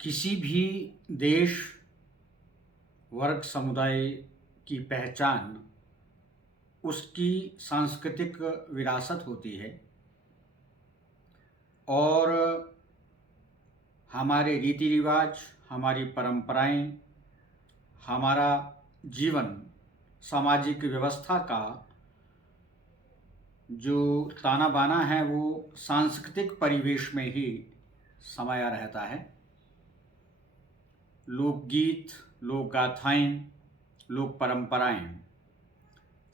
किसी भी देश, वर्ग, समुदाय की पहचान उसकी सांस्कृतिक विरासत होती है और हमारे रीति रिवाज, हमारी परंपराएं, हमारा जीवन, सामाजिक व्यवस्था का जो ताना बाना है वो सांस्कृतिक परिवेश में ही समाया रहता है। लोकगीत, लोक गाथाएं, लोक परंपराएं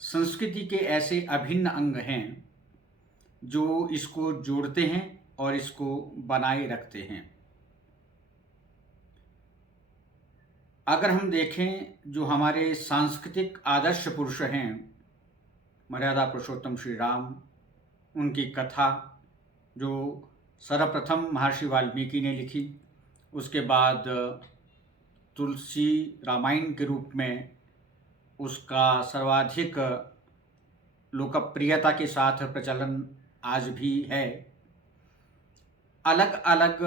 संस्कृति के ऐसे अभिन्न अंग हैं जो इसको जोड़ते हैं और इसको बनाए रखते हैं। अगर हम देखें जो हमारे सांस्कृतिक आदर्श पुरुष हैं, मर्यादा पुरुषोत्तम श्री राम, उनकी कथा जो सर्वप्रथम महर्षि वाल्मीकि ने लिखी, उसके बाद तुलसी रामायण के रूप में उसका सर्वाधिक लोकप्रियता के साथ प्रचलन आज भी है। अलग अलग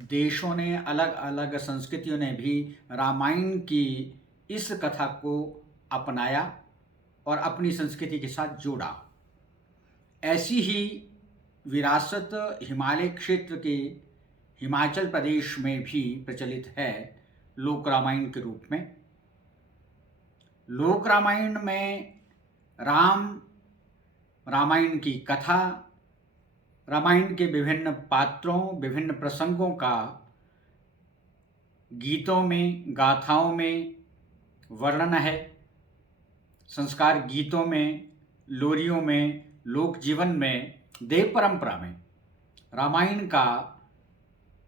देशों ने, अलग अलग संस्कृतियों ने भी रामायण की इस कथा को अपनाया और अपनी संस्कृति के साथ जोड़ा। ऐसी ही विरासत हिमालय क्षेत्र के हिमाचल प्रदेश में भी प्रचलित है लोक रामायण के रूप में। लोक रामायण में रामायण की कथा, रामायण के विभिन्न पात्रों, विभिन्न प्रसंगों का गीतों में, गाथाओं में वर्णन है। संस्कार गीतों में, लोरियों में, लोक जीवन में, देव परंपरा में रामायण का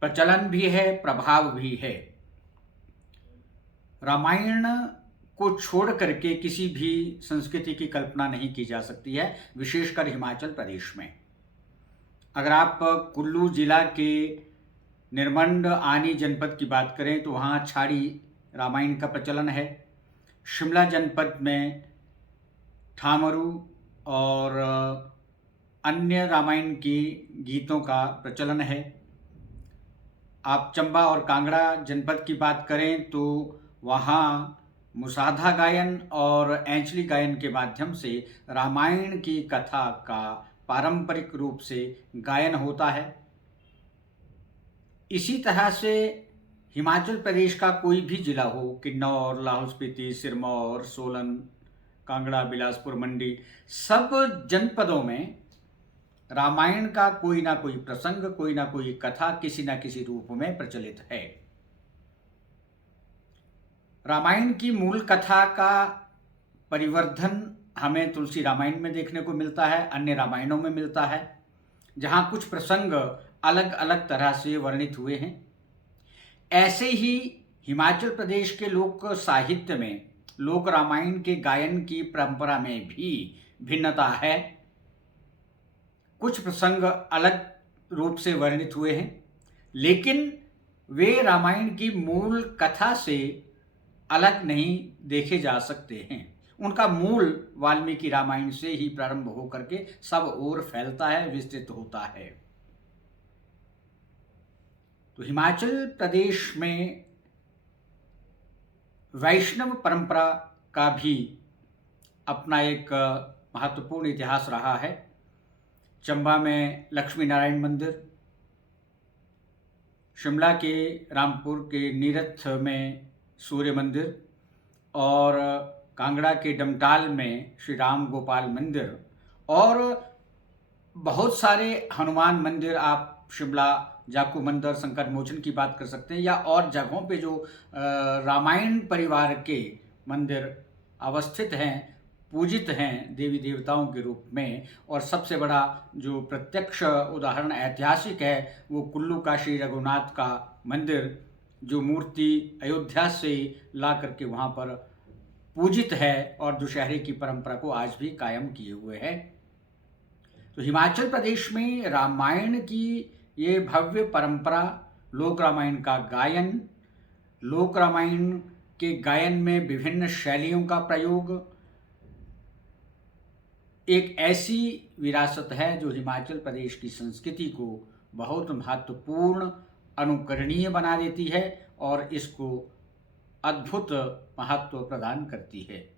प्रचलन भी है, प्रभाव भी है। रामायण को छोड़ करके किसी भी संस्कृति की कल्पना नहीं की जा सकती है, विशेषकर हिमाचल प्रदेश में। अगर आप कुल्लू जिला के निर्मंड आनी जनपद की बात करें तो वहाँ छाड़ी रामायण का प्रचलन है। शिमला जनपद में ठामरू और अन्य रामायण की गीतों का प्रचलन है। आप चंबा और कांगड़ा जनपद की बात करें तो वहाँ मुसाधा गायन और एंचली गायन के माध्यम से रामायण की कथा का पारंपरिक रूप से गायन होता है। इसी तरह से हिमाचल प्रदेश का कोई भी जिला हो, किन्नौर, लाहौल स्पीति, सिरमौर, सोलन, कांगड़ा, बिलासपुर, मंडी, सब जनपदों में रामायण का कोई ना कोई प्रसंग, कोई ना कोई कथा किसी ना किसी रूप में प्रचलित है। रामायण की मूल कथा का परिवर्धन हमें तुलसी रामायण में देखने को मिलता है, अन्य रामायणों में मिलता है, जहाँ कुछ प्रसंग अलग अलग तरह से वर्णित हुए हैं। ऐसे ही हिमाचल प्रदेश के लोक साहित्य में लोक रामायण के गायन की परंपरा में भी भिन्नता है। कुछ प्रसंग अलग रूप से वर्णित हुए हैं, लेकिन वे रामायण की मूल कथा से अलग नहीं देखे जा सकते हैं। उनका मूल वाल्मीकि रामायण से ही प्रारंभ होकर के सब ओर फैलता है, विस्तृत होता है। तो हिमाचल प्रदेश में वैष्णव परंपरा का भी अपना एक महत्वपूर्ण इतिहास रहा है। चंबा में लक्ष्मी नारायण मंदिर, शिमला के रामपुर के नीरथ में सूर्य मंदिर और कांगड़ा के डमटाल में श्री राम गोपाल मंदिर और बहुत सारे हनुमान मंदिर, आप शिमला जाकू मंदिर, संकट मोचन की बात कर सकते हैं, या और जगहों पे जो रामायण परिवार के मंदिर अवस्थित हैं, पूजित हैं देवी देवताओं के रूप में। और सबसे बड़ा जो प्रत्यक्ष उदाहरण ऐतिहासिक है वो कुल्लू का श्री रघुनाथ का मंदिर, जो मूर्ति अयोध्या से ला करके वहाँ पर पूजित है और दुशहरे की परंपरा को आज भी कायम किए हुए है। तो हिमाचल प्रदेश में रामायण की ये भव्य परंपरा, लोक रामायण का गायन, लोक रामायण के गायन में विभिन्न शैलियों का प्रयोग, एक ऐसी विरासत है जो हिमाचल प्रदेश की संस्कृति को बहुत महत्वपूर्ण अनुकरणीय बना देती है और इसको अद्भुत महत्व प्रदान करती है।